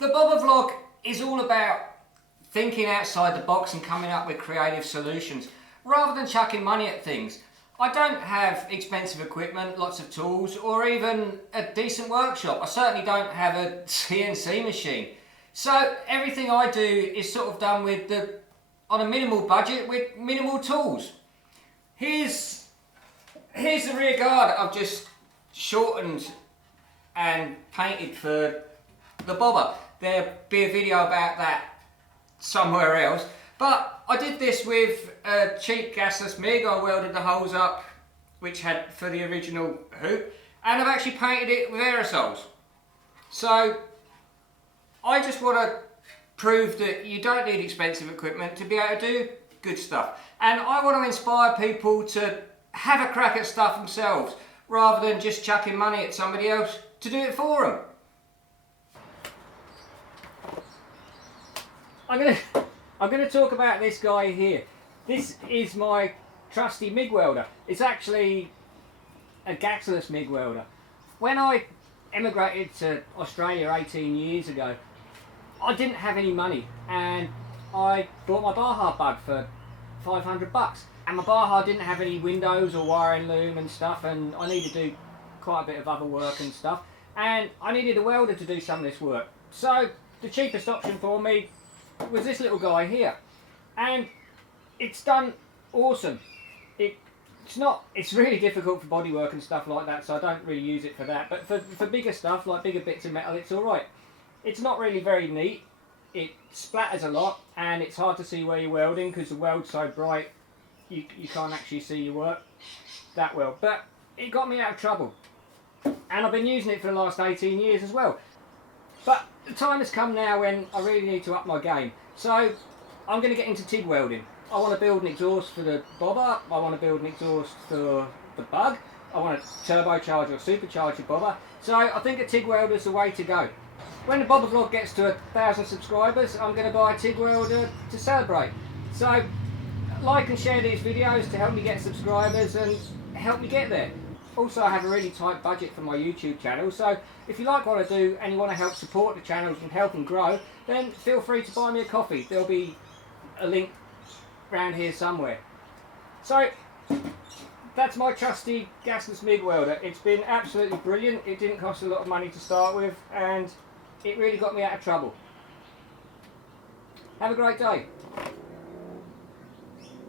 The Bobber Vlog is all about thinking outside the box and coming up with creative solutions rather than chucking money at things. I don't have expensive equipment, lots of tools, or even a decent workshop. I certainly don't have a CNC machine. So everything I do is sort of done on a minimal budget with minimal tools. Here's the rear guard I've just shortened and painted for the bobber. There'll be a video about that somewhere else. But I did this with a cheap gasless MIG. I welded the holes up, which had for the original hoop, and I've actually painted it with aerosols. So I just want to prove that you don't need expensive equipment to be able to do good stuff. And I want to inspire people to have a crack at stuff themselves, rather than just chucking money at somebody else to do it for them. I'm going to talk about this guy here. This is my trusty Mig Welder. It's actually a gasless Mig Welder. When I emigrated to Australia 18 years ago, I didn't have any money, and I bought my Baja bug for $500. And my Baja didn't have any windows or wiring loom and stuff, and I needed to do quite a bit of other work and stuff. And I needed a welder to do some of this work. So the cheapest option for me was this little guy here, and it's done awesome. It's really difficult for bodywork and stuff like that, so I don't really use it for that, but for bigger stuff like bigger bits of metal, it's alright. It's not really very neat, it splatters a lot, and it's hard to see where you're welding because the weld's so bright you can't actually see your work that well, but it got me out of trouble, and I've been using it for the last 18 years as well. But the time has come now when I really need to up my game. So I'm going to get into TIG welding. I want to build an exhaust for the bobber, I want to build an exhaust for the bug, I want to turbocharge or supercharge the bobber. So I think a TIG welder is the way to go. When the Bobber Vlog gets to 1,000 subscribers, I'm going to buy a TIG welder to celebrate. So like and share these videos to help me get subscribers and help me get there. Also, I have a really tight budget for my YouTube channel, so if you like what I do and you want to help support the channel and help them grow, then feel free to buy me a coffee. There'll be a link around here somewhere. So that's my trusty gasless MIG welder. It's been absolutely brilliant. It didn't cost a lot of money to start with, and it really got me out of trouble. Have a great day.